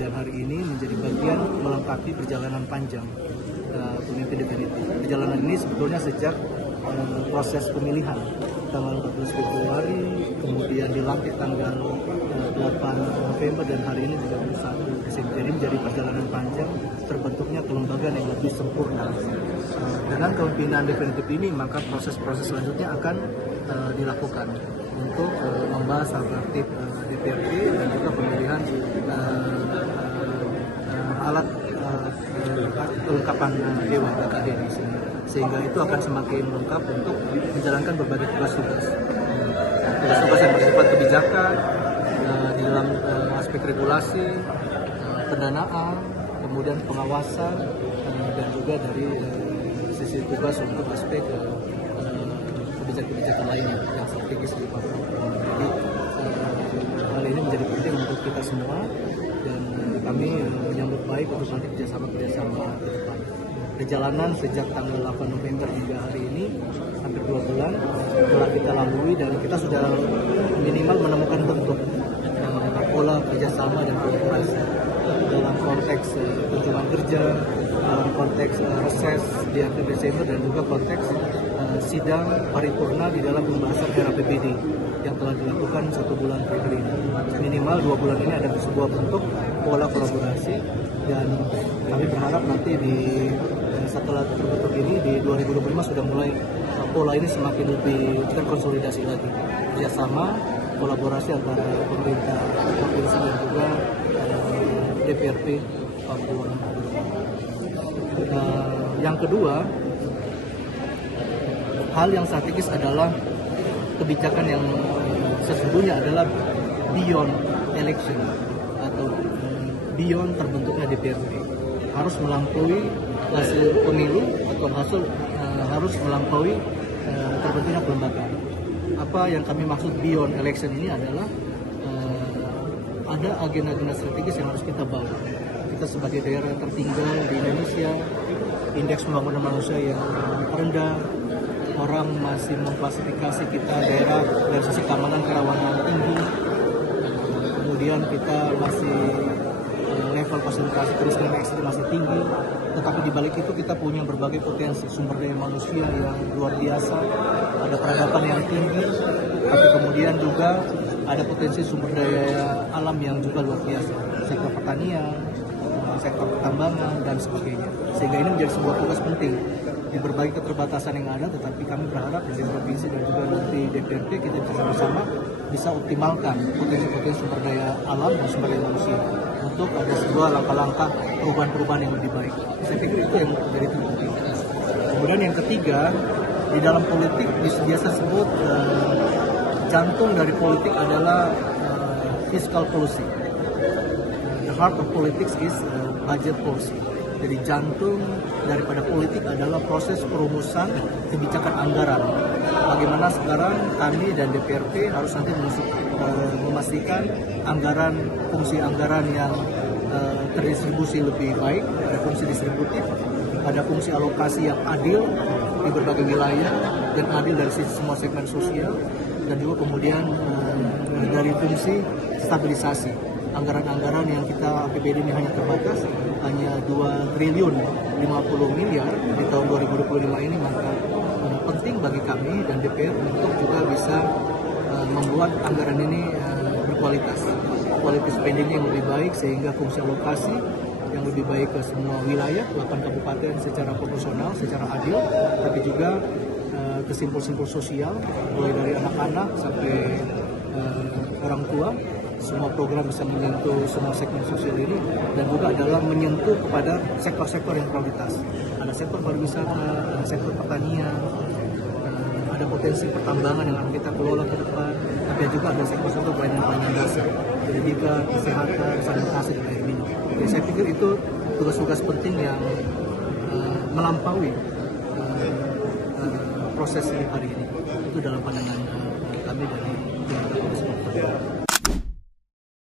dan hari ini menjadi bagian melengkapi perjalanan panjang pemimpin definitif. Perjalanan ini sebetulnya sejak proses pemilihan tanggal 14 Februari, kemudian dilantik tanggal 8 November dan hari ini 31 Desember. Jadi menjadi perjalanan panjang terbentuknya kelembagaan yang lebih sempurna. Dengan kepemimpinan definitif ini, maka proses-proses selanjutnya akan dilakukan untuk membahas alternatif DPRD dan juga pemilihan alat kelengkapan Dewan BKD di sini, sehingga itu akan semakin lengkap untuk menjalankan berbagai tugas-tugas yang bersifat kebijakan di dalam aspek regulasi, pendanaan, kemudian pengawasan, dan juga dari sisi tugas untuk aspek kebijakan-kebijakan lainnya yang strategis di Papua. Jadi hal ini menjadi penting untuk kita semua dan kami menyambut baik untuk nanti kerjasama ke depan. Perjalanan sejak tanggal 8 November hingga hari ini hampir 2 bulan telah kita lalui dan kita sudah minimal menemukan bentuk pola kerjasama dan kolaborasi dalam konteks kunjungan kerja, dalam konteks reses di akhir Desember dan juga konteks sidang paripurna di dalam pembahasan RAPBD yang telah dilakukan 1 bulan terakhir ini. Minimal 2 bulan ini ada sebuah bentuk pola kolaborasi dan kami berharap nanti setelah terbentuk ini di 2025 sudah mulai pola ini semakin lebih terkonsolidasi lagi. Kerjasama, kolaborasi antara pemerintah provinsi dan juga DPRD Papua. Yang kedua, hal yang strategis adalah kebijakan yang sesungguhnya adalah beyond election atau beyond terbentuknya DPRD, harus melampaui hasil pemilu atau harus melampaui terbentuknya kelembagaan. Apa yang kami maksud beyond election ini adalah ada agenda-agenda strategis yang harus kita bawa. Kita sebagai daerah tertinggal di Indonesia, indeks pembangunan manusia yang rendah, orang masih mengklasifikasi kita daerah dari sisi keamanan kerawanan tinggi, kemudian kita masih level konsentrasi kemiskinan ekstrim masih tinggi, tetapi di balik itu kita punya berbagai potensi sumber daya manusia yang luar biasa, ada peradaban yang tinggi, tapi kemudian juga ada potensi sumber daya alam yang juga luar biasa, sektor pertanian, sektor pertambangan, dan sebagainya. Sehingga ini menjadi sebuah tugas penting di berbagai keterbatasan yang ada, tetapi kami berharap di provinsi dan juga nanti DPRD kita bersama-sama bisa optimalkan potensi-potensi sumber daya alam dan sumber daya manusia untuk ada sebuah langkah-langkah perubahan-perubahan yang lebih baik. Saya pikir itu yang menjadi penting. Kemudian yang ketiga, di dalam politik biasa sebut jantung dari politik adalah fiscal policy. The heart of politics is budget policy. Jadi jantung daripada politik adalah proses perumusan kebijakan anggaran. Bagaimana sekarang kami dan DPRD harus nanti memastikan anggaran, fungsi anggaran yang terdistribusi lebih baik, ada fungsi distributif, ada fungsi alokasi yang adil di berbagai wilayah dan adil dari sisi semua segmen sosial, dan juga kemudian dari fungsi stabilisasi. Anggaran-anggaran yang kita APBD ini hanya terbatas, hanya 2 triliun 50 miliar di tahun 2025 ini, maka penting bagi kami dan DPR untuk juga bisa membuat anggaran ini berkualitas, quality spending yang lebih baik, sehingga fungsi alokasi yang lebih baik ke semua wilayah, 8 kabupaten secara proporsional, secara adil, tapi juga ke simpul-simpul sosial, mulai dari anak-anak sampai orang tua. Semua program bisa menyentuh semua segmen sosial ini, dan juga adalah menyentuh kepada sektor-sektor yang prioritas. Ada sektor pariwisata, ada sektor pertanian, ada potensi pertambangan yang akan kita kelola ke depan, tapi juga ada sektor-sektor pelayanan dasar, pendidikan, kesehatan, sanitasi, dan air minum. Jadi saya pikir itu tugas-tugas penting yang melampaui proses hari ini. Itu dalam pandangan kami dari Jakarta.